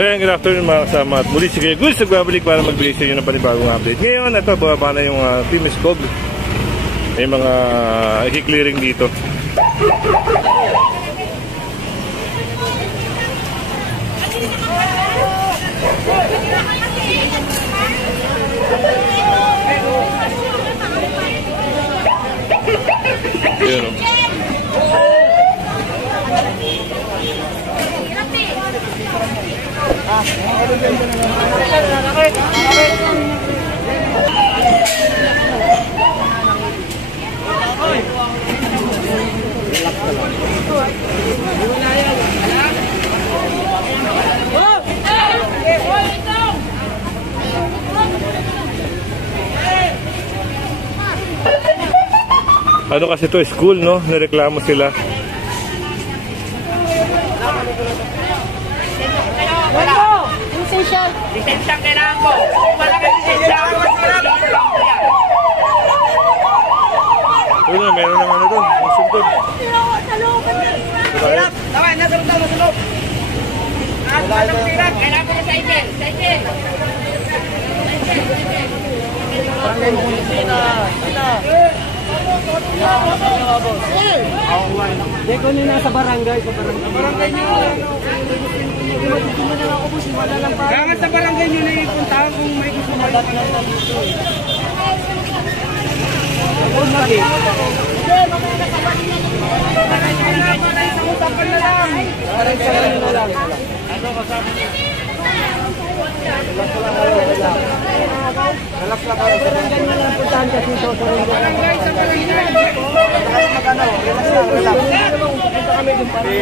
Ayan, good afternoon mga kasama at muli si Kuya Gus nagbabalik para magbigay sa inyo ng panibagong update. Ngayon, ito, bababa na yung Timis Cog. May mga i-clearing dito. Ayan o. Ano kasi to, school, no? Nireklamo sila. Wala. Lisensya. Lisensya kailangan ko. Wala ka lisensya. Ito na, meron naman ano doon. Ang suntod. Sa loob. Tama, nasa loob. Kailangan ko na cycle. Cycle. Hindi ko nyo nasa barangay. Sa barangay nyo. Kaya sa barangay nyo na ipuntahan kung may gusto mo. Relax lang kayo. Barangay nyo lang puntahan kasi ito. Barangay sa barangay. Relax.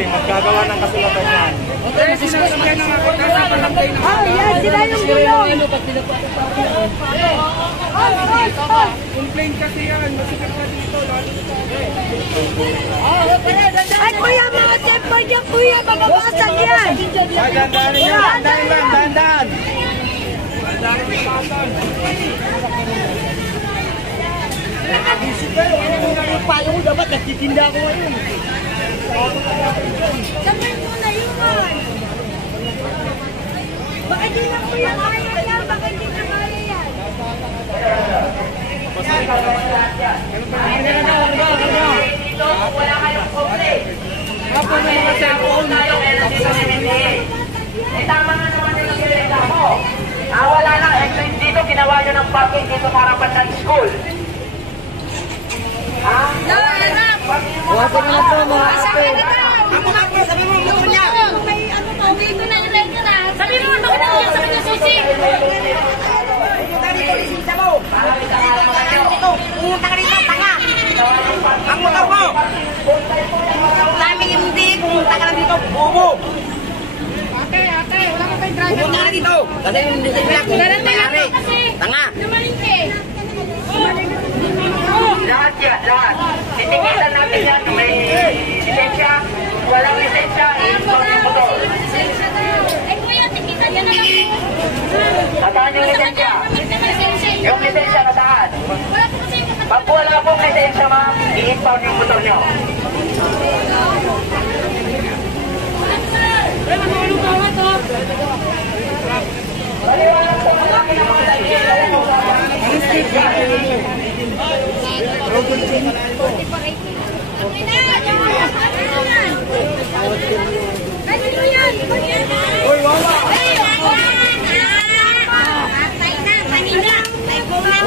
Magkagawa ng kasulatan yan. Okay, sinasabihan ng ako sa barangay na. Yan, sila yung gulong. Complain kasi yan. Masikat na dito. Ay, kuya, mga temper niya, kuya. Mababasag yan. Dandan. Nakakisip kayo. Ano yung payo ko dapat? Nagtitinda ko ngayon. Sabay mo na yun. Baka di na kuya kaya yan. Baka di na kaya yan. Wala kayong komple. Apo na mga cellphone. Tama nga naman yung nagreklamo. Wala lang. Dito ginawa nyo ng parking dito sa harapan ng school. Buwasan na po mga aspel. Ako nga po, sabi mo mo niya. May ano pa, uwi ko na yung letter na. Sabi mo, bakit ako yan sa kanya susi? Pumunta rito, lisita mo. Pumunta ka rito, tanga. Ang motor mo. Dami hindi, pumunta ka na dito, bubo. Ate, wala ka tayong driver. Pumunta ka na dito. Kasi hindi sila kumunta kasi. Tanga. Namalingke. Lahat yan, lahat. Titigilan natin yan. May lisensya. Walang lisensya. Install yung motor. Eh kuya, tikitan niya na lang. Nasaan yung lisensya? Yung lisensya nasaan? Wala po kasi yung Pag wala pong lisensya, ma'am, i-impound yung motor nyo. Baliwanag sa malaki ng mga Uy, wala!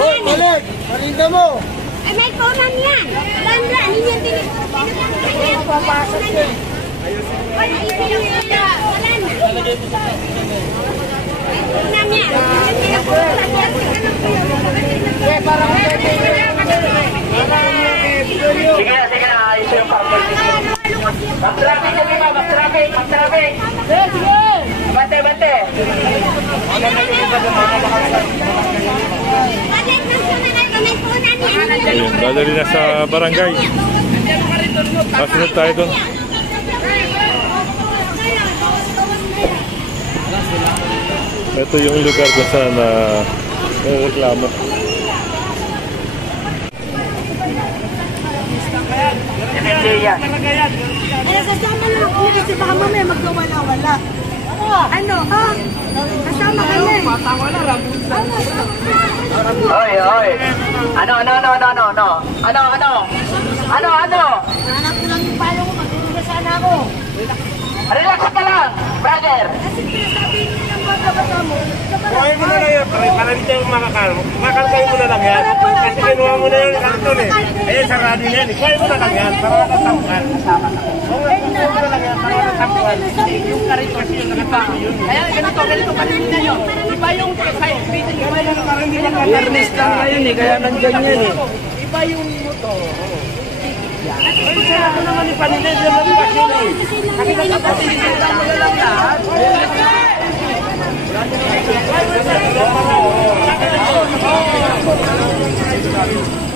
Uy, balik! Marinda mo! Ay, may kunan yan. Ganda, ninyo tinipapasok. Papasok din! Wala, ipinag na. Wala na. May kunan yan. Uy, parang Sige na, ayos yung parking. Mag-traffic kami ba? Mag-traffic! sige! Bante! Ayun, dadali na sa barangay. Masunod tayo doon. Ito yung lugar kung saan reklamo. MMJ yan. Ay, nasasama lang ako kasi baka mamaya magkawala-wala. Ano? Kasama kami. Hoy, hoy. Ano? Anak ko lang yung payo ko. Matulungan sana ako. Relax ka lang, brother. Kasi pinasabi niyo ng mga kabata mo. Kuhain mo na lang yan, para di tayo makakal. Makalkay mo na lang yan. Kasi kinuha mo na yung karton eh. Ayun, sarado yan. Kuhain mo na lang yan, para makatamkan. Kuhain mo na lang yan, para makatamkan. Yung karito kasi yung nakatako yun. Kaya ganito pa rin nyo. Iba yung side meeting. Biyernes lang ngayon eh, kaya nandyan yan eh. Iba yung motor. Ay, sarado naman ni Panilis. Yan lang kasi na eh. Kasi nakapatilisan mo na lang lahat.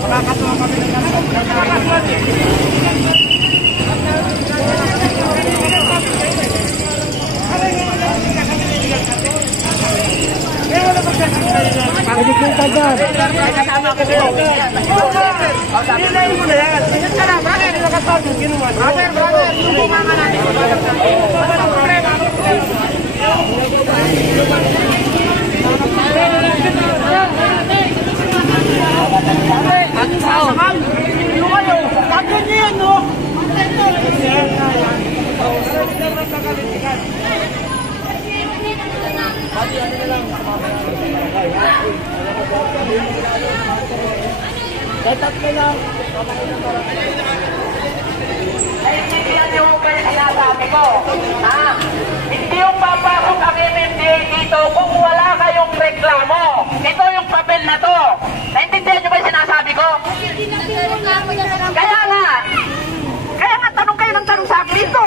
Makakatawa kami ng Naiintindihan niyo ba yung sinasabi ko? Ha? Hindi yung papasok ang MMDA dito kung wala kayong reklamo. Ito yung papel na to. Naiintindihan niyo ba yung sinasabi ko? Kaya nga tanong kayo ng tanong sa akin. Ito.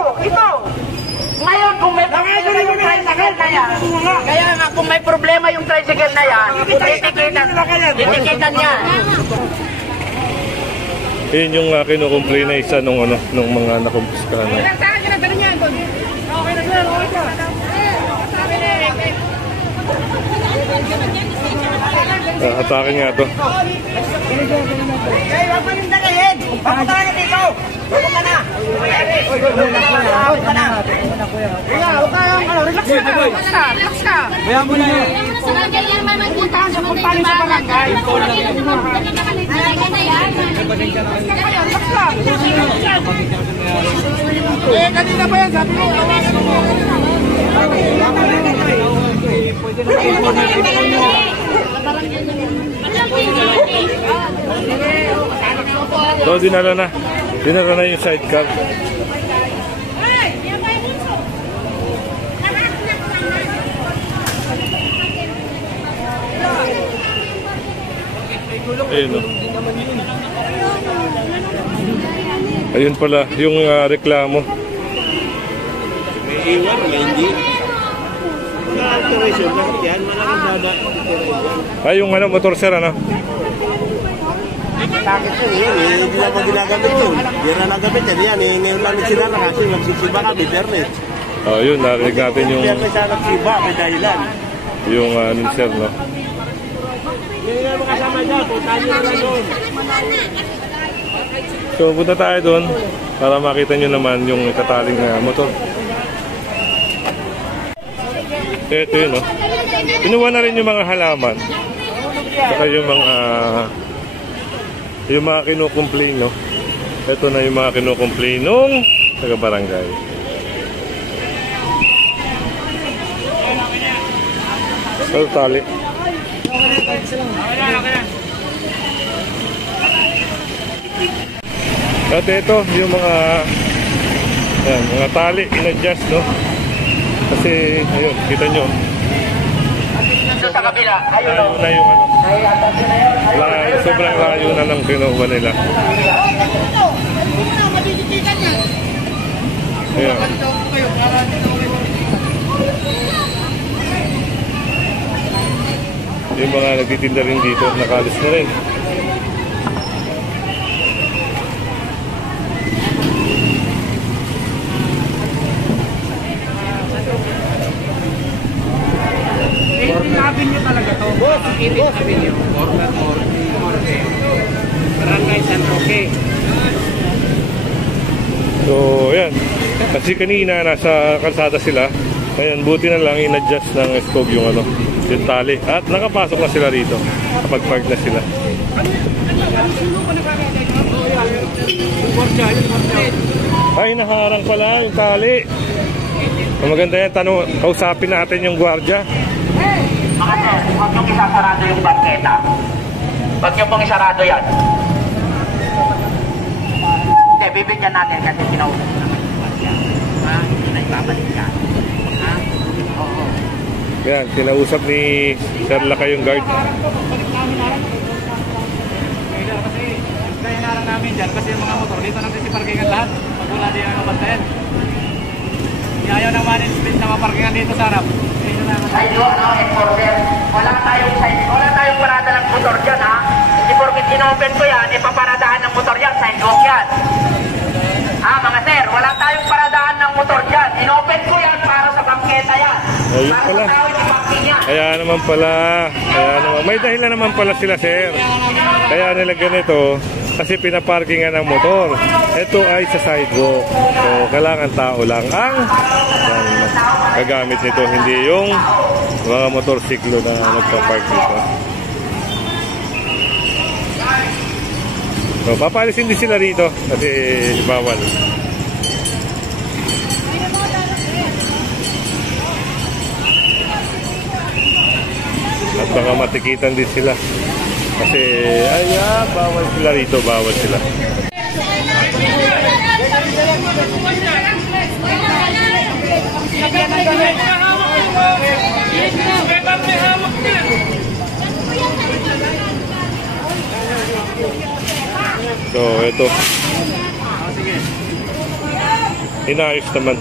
Ngayon kung may problema yung tricycle na yan, kaya nga kung may problema yung tricycle na yan, titikitan yan. Yun yung kinukomplain na isa nung mga nakumpiskahan. Atake nga to. Wag mo yung dalahin! Bakit ka na dito? Huwag ka na! Relax ka! Kaya mo na yun. kanina pa yan, sabi mo. So, dinala na yung sidecar. Ayun, no? Ayun pala yung reklamo. May iwan, may hindi. Alteration lang yan, malaking dada. Ay, yung motor sir, ano? Bakit yun? Hindi naman ginagamit yun. Hindi na nagamit yan. Yan, ngayon lang sila na kasi magsisiba kami, Bernet. Oh, yun, narinig natin yung... Bernet siya nagsiba, may dahilan. Yung, sir, no? Hindi nga makasama dyan, punta nyo na doon. So, punta tayo doon para makita nyo naman yung kataling motor. Ito yun, no? Pinuha na rin yung mga halaman. Saka yung mga kinukomplain, no? Ito na yung mga kinukomplain nung taga-barangay. So, tali. At ito, yung mga tali, in-adjust, no? Kasi, ayun, kita nyo. Sa kabila, ayun Layo na yung sobrang layo na ng kinuha nila. Ayan. Yung mga nagtitinda rin dito, nakalis na rin. Avenue talaga to. Boss, Avenue. Corner Norte. Barangay San Roque. So, ayan. Kasi kanina nasa kalsada sila. Ngayon, buti na lang in-adjust ng Skog yung ano, yung tali. At nakapasok na sila rito. Kapag park na sila. Ay, naharang pala yung tali. Maganda yan, kausapin natin yung gwardiya. Mga sir, huwag niyong isasarado yung bangketa. Huwag niyo pong isarado yan. Hindi, bibigyan natin kasi sinausap naman yung gwardiya. Ha? Hindi na ibabalik ka. Ha? Oo. Yan, sinausap ni Sir Lakay yung guard. Kasi kaya narang namin dyan kasi yung mga motor dito natin si parkingan lahat. Pag wala din ang kabantayan. Ayaw ng management na maparkingan dito sa harap. Side walk, no, enforcer. Wala tayong parada ng motor dyan, ha? Hindi porkit in-open ko yan, ipaparadahan ng motor yan, sidewalk yan. Ha, mga sir, wala tayong paradahan ng motor dyan. In-open ko yan para sa bangketa yan. Ayun Para pala. sa tao yung parking yan. Kaya naman pala. May dahilan naman pala sila, sir. Kaya nila ganito. Kasi pinaparkingan ng motor. Ito ay sa sidewalk. So, kailangan tao lang ang gagamit nito. Hindi yung mga motorsiklo na nagpa-park dito. So, papalisin din sila rito. Kasi bawal. At baka matikitan din sila. Kasi, bawal sila rito, bawal sila. So, ito. Inayos naman.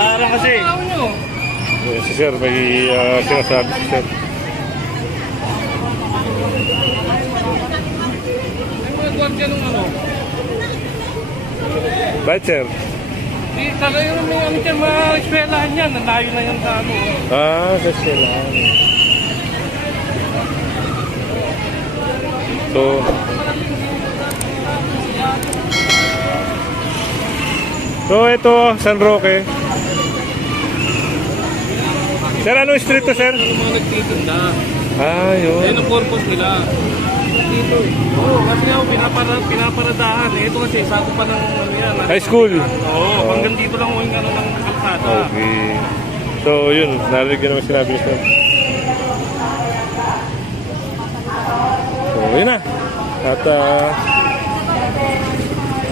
Nakarang kasi. Si Sir, may sinasabi si Sir. Gwardiya nung ano? Bakit, Sir? Talaga yung mga eskwelahan yan. Nalayo na yan sa ano. Sa eskwelahan. So, ito, San Roque. Sir, ano street to, Sir? Yung mga nagtitinda. Yun. Yan ang purpose nila. Dito eh. Oo, kasi ako pinaparadahan. Ito kasi sago pa ng ano yan. High school. Oo, hanggang dito lang yung ano ng kalsada. Okay. So, yun. Narinig naman sinabi ni Sir. So, yun na. At,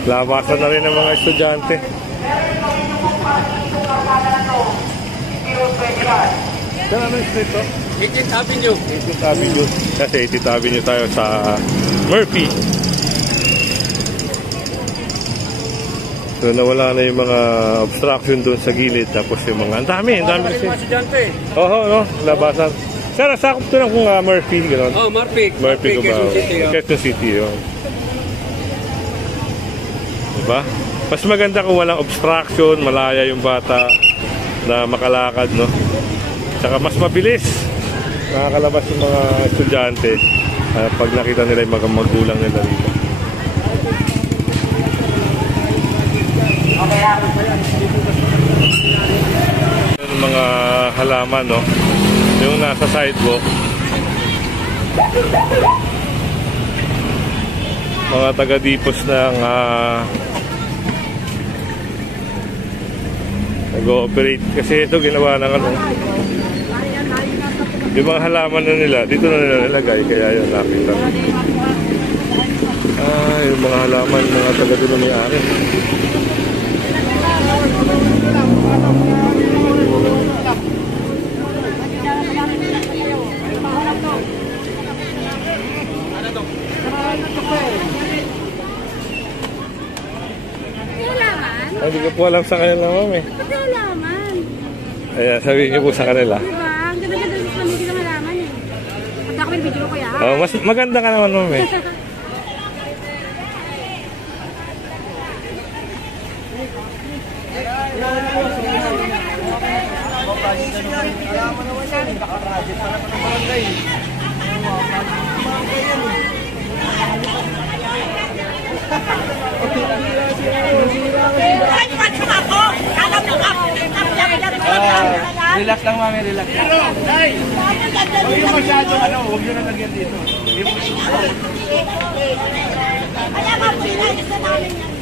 labasan na rin ng mga estudyante. Sir, ano yung street to? 18th Avenue. 18th Avenue. Kasi 18th Avenue tayo sa Murphy. So nawala na yung mga obstruction doon sa gilid. Tapos yung mga, ang dami kasi. Estudyante. Oo, no, labasan. Sir, sakop to ng Murphy, gano'n? Oh, Murphy. Murphy ko ba? Quezon City. Quezon City, yun. Diba? Mas maganda kung walang obstruction, malaya yung bata na makalakad, no? Tsaka mas mabilis nakakalabas yung mga estudyante pag nakita nila yung mga magulang nila dito. Yung mga halaman, no? Yung nasa sidewalk. Mga taga-dipos ng nag-ooperate. Kasi ito ginawa ng ano. Yung mga halaman na nila, dito na nila nilagay. Kaya yun, nakita. Yung mga halaman, mga taga-dulo may ari. Hindi ko po alam sa kanila, ma'am eh. Hindi alaman. Ayan, sabihin niyo po sa kanila. Diba? Ang ganda-ganda sa pamilya ng alaman eh. Pagka ako may video ko kaya. Mas maganda ka naman, ma'am eh. Ay, patyo ako! Alam mo ako! Relax lang, mami, relax. Huwag yung masyado, huwag yun nalagyan dito. Kaya nga po, inayos na namin yan.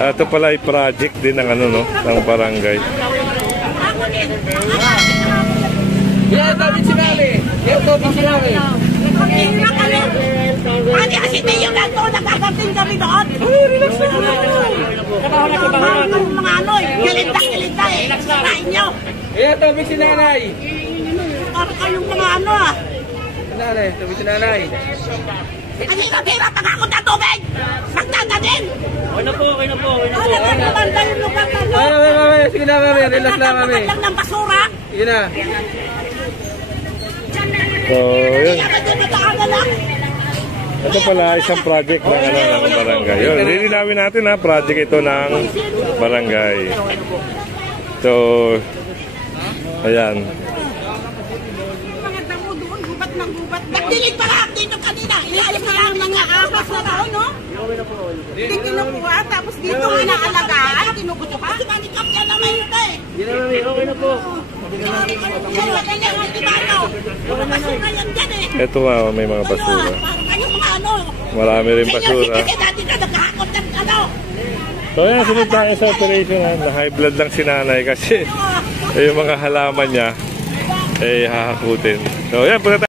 Ito pala ay project din ng ng barangay. Ako din. Yeah, David si mami. Yeah, David si mami. Hindi na kami. Hindi kasi tayo na ito, nagkakating kami doon. Relax na mga ano eh, kilita eh. Kain nyo. Yeah, David si nanay. Para kayong mga ano ah. Nanay, David si nanay. Hindi na hirap na ako na tubig. Magtanda din. Okay na po. Ano ba nabanda yung lugar na to? Mami, sige na, mami. Relax lang, mami. Nagkakapat lang ng basura. Sige na. So, yun. Kaya ba mataaga lang? Ito pala isang project ng barangay. Yun, lilinawin natin project ito ng barangay. So, ayan. Mga damo doon, gubat ng gubat. Nagdilig pa lang dito kanina. Iayos na lang ng ahas na tao, no? Hindi kinukuha, tapos dito nga naalagaan. Kinukuha pa. Si Manny Cap yan naman ito eh. Sige na, mami. Okay na po. Basura yan dyan eh. Ito may mga basura. Parang kayong mga ano. Marami rin basura. Kasi dati na naghahakot ng ano. So, ayan, sunod tayo sa operation. Na high blood lang si nanay kasi yung mga halaman niya hahakutin. So, ayan, punta tayo.